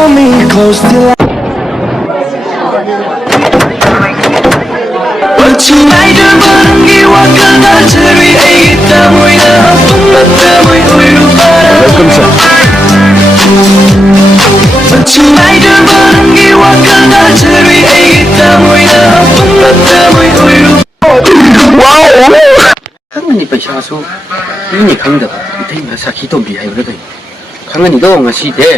hold me close till I tonight the burning you are gonna carry it away the way welcome sir tonight the burning you are gonna carry it away the way wow khangani paisa su ini khangda itai ma sakhi to bi hai bre khangani do ngasi de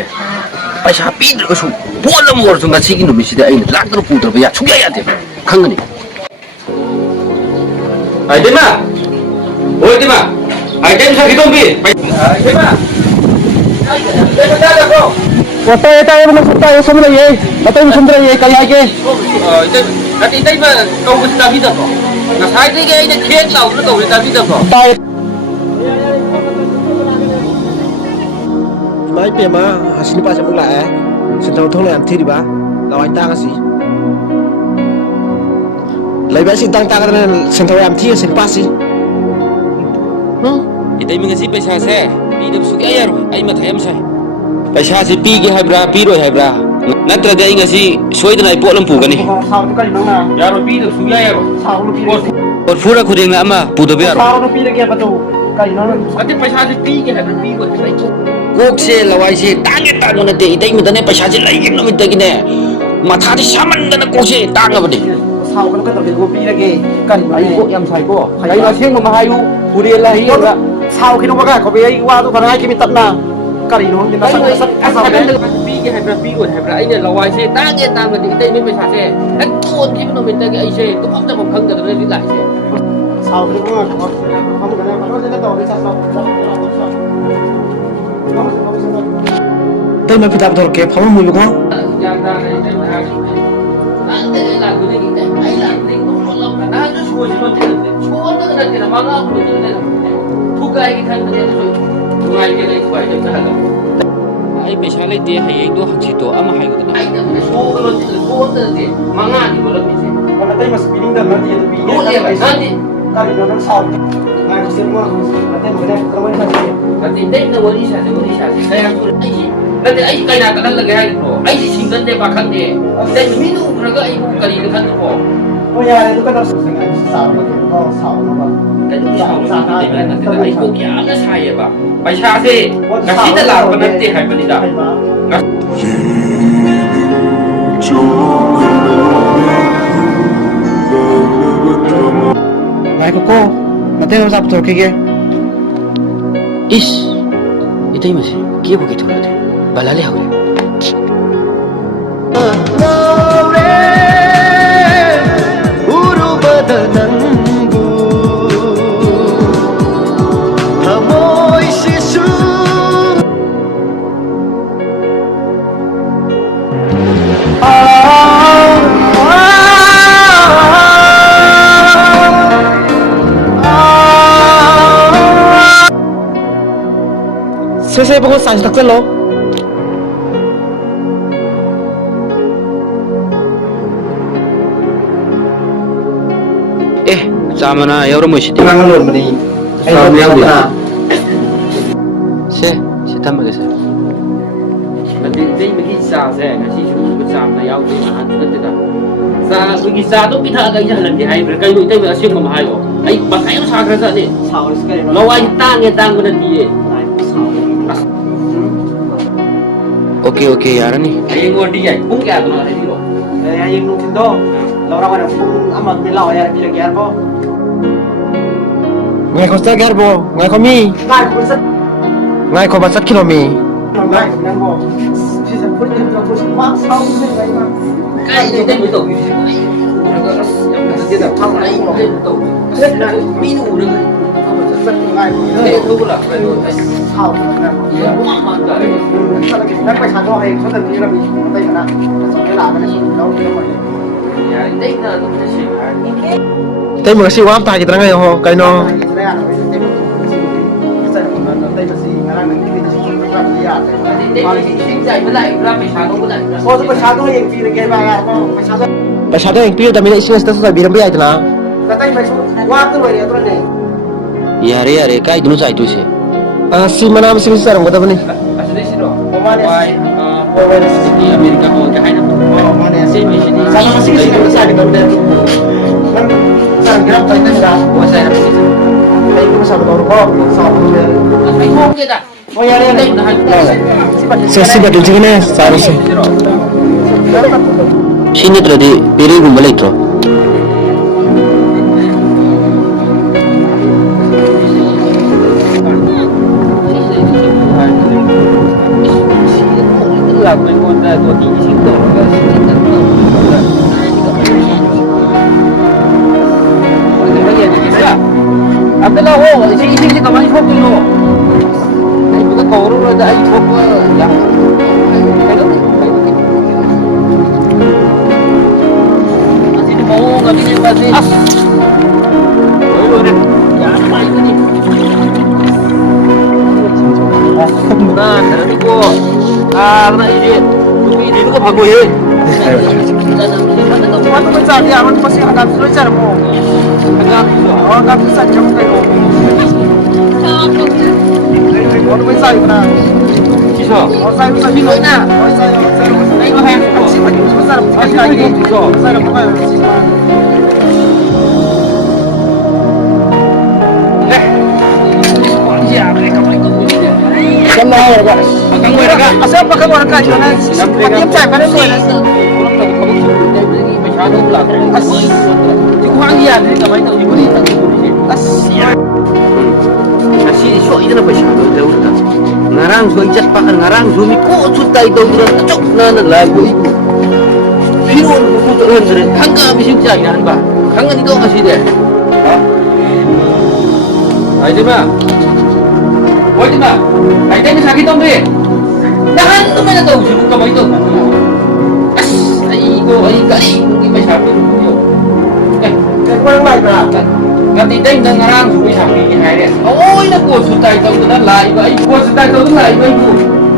paisa pi dro su bolam mor su ngasi gi no mi si de ai lak dro pu dro ya chugya ya de khangani ai de ma oi de ma ai dem sakhi to bi ai de ma ai de ma da ko Wata ita yung nagpunta yung sumula yay. Wata yung sumula yay kaya yay. itai ma kau bi ta bi da ko na sai de ge ne khet law no ko ta bi da ko Tayo. Mai pe ma hasin pa sa mula eh. Sentau thong le am thi di ba. Law ai ta ka si. Lai ba sin tang ta ka na sentau am thi sin pa si. No. itai mi ngasi paisa se pi de su ge ya ro ai ma thayam sai paisa se pi ge hai bra pi ro hai bra natra de ai ngasi soidana ai polam pu gani Sao tu ka nang na. ya ro pi de su ya ro Sao lu pi. और पूरा खुद इंग अमा पुदो बियार Sao lu pi lagi apa tu? Ka nang. अते पैसा से P के है पी को कोक से लवाई से तांगे तांगो न दे इतै मिदने पैसा से लाई गिन मिद गिने माथा दि सामन दन कोक से तांग बदे Sao ka ka tu pi lagi. Ka आई को यम साइ को आई ला सेंग मा हायु पुरे ला hi रा Sao khi nó có ko bi ai wa tu ka ai ki mi tat na. Ka ri no ni na sa असा पी के है पी को है आई ने लवाई से तांगे तांग बदे इतै में पैसा से एक कोन की नो मिद के आई से तो हम तक खंग दे रे लाई से Sao khi nó có không ka na ma no ta ri sa sa. Tay ma pita dor ke pham mu lu ko. yang da này đây mà anh đây là cái gì đấy ai làm gì cũng không làm cả nó xui xui thế này xui nó cái này là mang áo của nó này thu cái thân này rồi thu cái này phải được cái nào ai bây giờ lấy tiền hay anh đó chỉ to ama hay cái này anh nó xui cái này xui cái này mang áo thì có làm gì Kalau tay mas piling dan nanti itu piling. Đúng rồi, nanti. Kali nó sao. Ngai ko semua. Nanti mo kena kerumunan saja. nanti đây là vấn đề gì đây anh cũng ai nanti ai cái nào cái là cái hay rồi ai chỉ cần để bà khăn để đây mình nu rồi cái ai cũng cái gì khăn rồi Oh ya, itu kan harus dengan sao pakai. Oh, sao apa? cái lúc sau nó thì mình nanti ai cũng kia nó sai vậy bà bây giờ thì cái gì đó làm cái nanti hay cái gì đó Ngai ko. Nanti harus apa tu kige? is itu masih kia begitu nanti balale hau Saya pun sains tak selo. zamana yawro mo shi Tangan lu beri. Sao yang dia se tamaga se nanti dai magi sa se ngasi shu ko sam na yaw dai han tu ta sa magi sa to kita ga ya lan di hai ber kai lu dai ma asyik ma hai yo ai ba kai sa kra sa ni Sao sekali. lawai tang ko na di oke yaar ni ai ngodi ai pung kya tu na di lo Yang nungkin do. Laura mana pun amat bilau ya bilang ya po. Ngai ko sa garbo, ngai ko mi. Ngai ko sa. Ngai ko basat kilo mi. Ngai nang bo. Si sa pun ni ko sa ma sa ni ngai ma. kai ni dai mi to bi ai dia dah thang ai dai to mi nu de Sa ngai ko. dai tu la Sao ngai ko. ya wa ma da Sa lagi nang pa sa do hai so tan ni la mi. Tai na. So ke la mana si do ni mo. ya dai na tu shi Tay mo si wam ta kita ngai ho kai no. Pasado yang pilih tapi isi nesta sudah bilang biar itu lah. Katanya masuk waktu baru ya tuh nih. yare kai dunu sai tu se Si mana masih besar nggak tahu nih. asli sih do wai Di Amerika ko kahit na same mission ni Sama masih sih kan saya kita udah kan sekarang kira kita enggak kuasa na kasi. kayak itu sama baru kok sama Ay ko kita. oh ya ya Sesi ba din sige saro si. Sini tadi piring gumbalik to. Lagu yang kontra dua tinggi situ. Abdullah wo, isi kamar itu dulu. Ini bukan koru ada itu yang masih di mau nggak bisa pasti. Jangan main ini. Nah, dari ko. Karena ini ko baguhin. Waktu mencari aman pasti akan belajar mau agak bisa jam kayak waktu mencari benar Ciso. saya bisa bingung na saya Ayo hai. sih masih besar sekali lagi saya bukan Sama ya kak. Kang mo ka. asal pakai warga jona tiap saya kan itu Kurang tadi kamu suruh dia lagi masyado lang. Di ko ang yan, hindi kamay daw di ko dito. Kasi so ito na ba siya daw na. Ngarang so ijas pa kan ngarang so mi ko sutay daw dura cok na naglago iko. Pero ko to andre hangga bisig siya yan ba. Hangga dito kasi de. Ay di ba? Hoy di ba? Ay tayo sakit om be. Dahan naman na daw si kamay daw. Ay ko ay kali hindi masyado. kurang baik lah Gatiday na ngarang suwi sa akin kinaire. Oy na ko sutay daw na live ay ko sutay daw na live ay ko.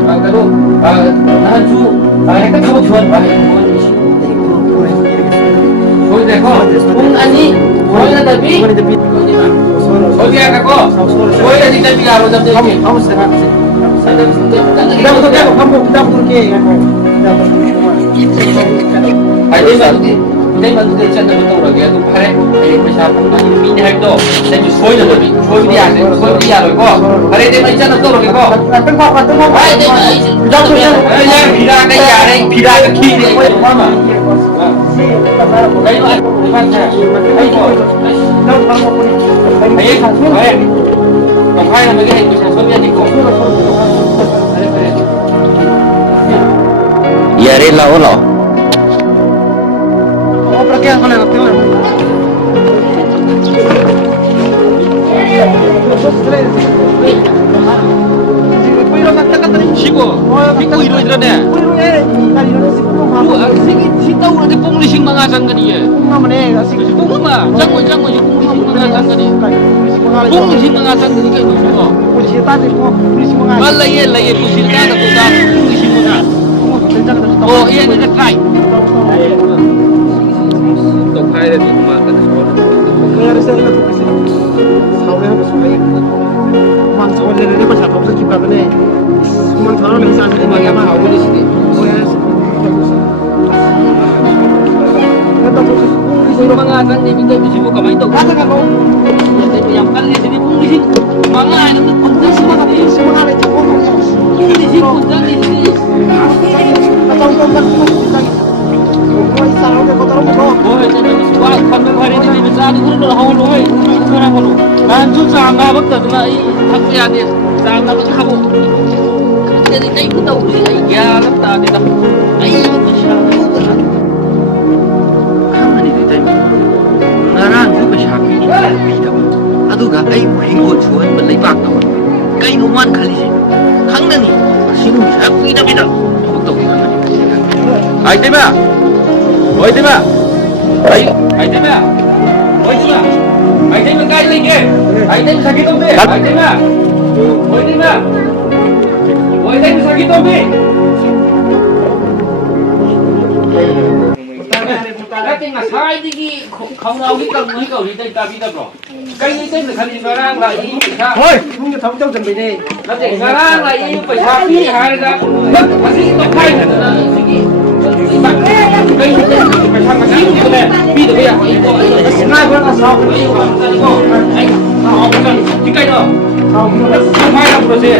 Kado nahan su ay ka ko chuan ba ay ko ni. Hoy देखो kung ani hoy na tabi. Hoy dia ka ko. Hoy na dito bigaro daw dito. kamu sedang Kita betul kamu kita betul ke Ay di ba Hindi man din siya nagturo kaya kung pare ay masyadong na yung hype to. Then just soy na dabi. Soy di ate, soy di alo ko. Pare di man siya nagturo ko. Ay di ba. Ay yan pira ka yare, pira ka kiri ay mama. Ay no ay pancha. Ay ko. Ay ka. Ay. Kung kaya na magiging ko sa soy ni ko. Yare la ulo. Perhatian kalau nak tengok. Sigo. Sigo iro na. Si tahu na pong lising mga sang kaniya. Pong ma, jango yung mga sang kaniya. Pong lising mga sang kaniya ko. Laye pusilta na to da. Lising mo na. Oh, iya na try. Tong kaya di kumakan sa sekolah. Kaya saya ingat kasi sabi ko sa kanya. Mang sa wala na ba sa tapos kita ba ni? Mang sa wala sa akin Mga mga hawli sige. Sino mga asan ni bigay mo sino kamay to? Kata nga ko. Yan tayo yang kali sini pong lising. Mga ano punta si mga ni. Si mga na ko. Lising punta ni sini. Atau ko ba ko lagi. Ko sa ako ko taro ko. Oh, ito na wala kami hari ni bisa ko na hawlo ay. Sana ko. Lanjut sa mga bakta na ay hakya ni. Sa mga kabo. Jadi tayo ko daw si ay gyalap ta ni tak. Ay ko siya. Kama ni tayo. Ngarang ko ba siya pi. Aduga ay hingo chuan balay bak naman. Kay numan kali si. Hang na ni. Sino siya pi na bida. Tok ay di ba? Oi di ba? Ay di ba? Oi di ba? Ay di ba kaya lagi? Ay di ba sakit om be? Ay di ba? Oi di ba? Oi di ba sakit om be? ꯅꯠꯇꯦ ꯉꯁꯥꯏꯗꯒꯤ ꯈꯧꯅꯥꯎꯒꯤ ꯀꯪꯕꯒꯤ ꯀꯧꯔꯤꯗꯩ ꯇꯥꯕꯤꯗꯕ꯭ꯔꯣ ꯀꯩ ꯇꯩꯅ ꯈꯜꯂꯤ ꯉꯔꯥꯡ ꯂꯥꯛꯏ ꯄꯩꯁꯥ ꯍꯣꯏ ꯅꯨꯡꯒꯤ ꯊꯕꯛ ꯇꯧꯖꯟꯕꯩꯅꯦ ꯅꯠꯇꯦ ꯉꯔꯥꯡ ꯂꯥꯛꯏ ꯄꯩꯁꯥ ꯄꯤ ꯍꯥꯏꯔꯒ ꯉꯁꯤ ꯇꯣꯈꯥꯏꯗꯅ ꯁꯤꯒꯤ ꯀꯩ ꯄꯩꯁꯥ ꯉꯁꯤꯒꯤꯅꯦ ꯄꯤꯗꯕ ꯌꯥꯔꯣꯏꯀꯣ ꯉꯥꯏꯈꯣ ꯑꯁꯥꯎ ꯑꯩ ꯁꯤ ꯀꯩꯅꯣ ꯇꯣꯈꯥꯏꯔꯛꯄ꯭ꯔꯣꯁꯦ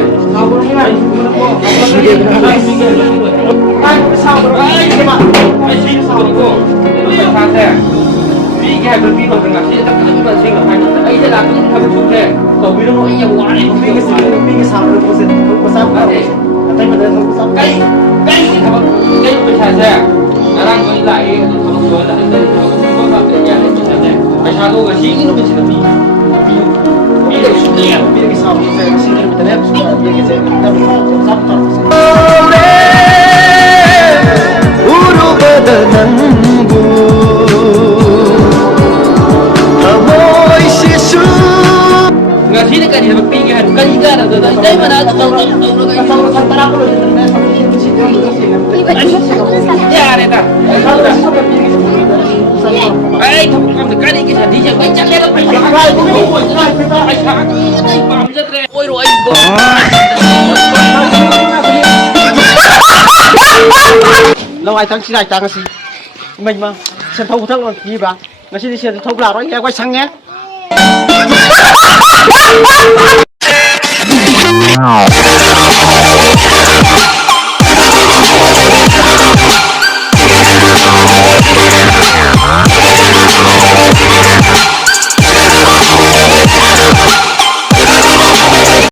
peisaze pige hai pi lo nga si ta ka ba sing lo hai na ai la pi ka bu ke to bi lo ai ya wa ne pi cái sao nó có sẽ có sao ka de tay mà nó có sao kai kai ki ka ba kai peisaze na rang ko la ai ka ba so la ai ko ka de ya le peisaze peisa do ga si ni no bi si na pi pi de su ne pi cái sao nó sẽ xin được internet pi cái sẽ ta bị sao ta 우르바다 남부 너의 시수 nga si ni ka ni ba pi ga ka ni ga na da dai ma na ta ka ga sao nó sang tara ko lo internet sao nó xin được ya ne ta ai thằng con thì cái này cái sản đi chẳng mấy chắc lên phải trả ai cũng không phải ai trả cái bám rất đấy ôi rồi anh lâu ai thắng chỉ lại tăng gì mình mà xem thâu thắng còn gì bà ngày xưa đi xem thâu là nó nghe quay sang nhé Wow.